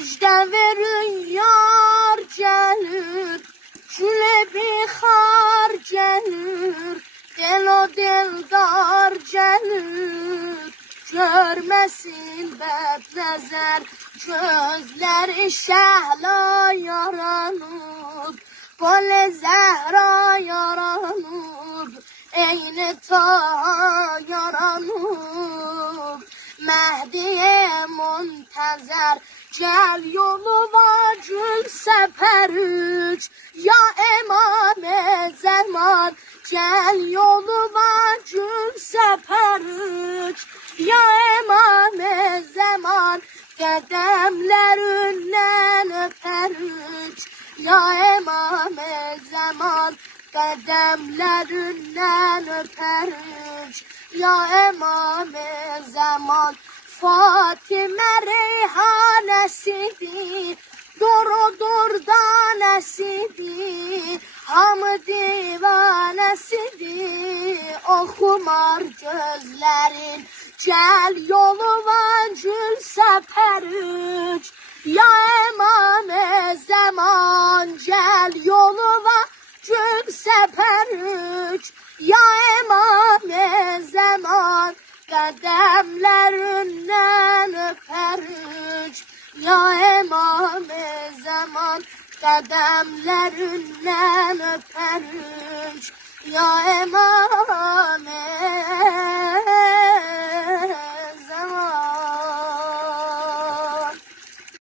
Müjde verin yar gelir, şöyle bir har gelir, delo dildar gelir. Görmesin bed nəzər, gözləri şəhla yaranıb, Gol Zəhra yaranıb, eyni Taha yaranıb. Məhdiye müntəzər, gəl yoluma gül səpərik, ya İmam-ı Zəman, gəl yoluma gül səpərik, ya İmam-ı Zəman, qədəmlərindən öpərik, ya İmam-ı Zəman, qədəmlərindən öpərik, ya İmam-ı Zəman. Fatimə reyhanəsidir, doğrudur danəsidir, hamı divanəsidir, oxumar gözlərin. Gəl yoluma gül səpərik, ya İmam-ı Zəman, gəl yoluma gül səpərik, ya İmam-ı Zəman, qədəmlərindən öpərik, ya İmam-ı Zəman, qədəmlərindən öpərik, ya İmam-ı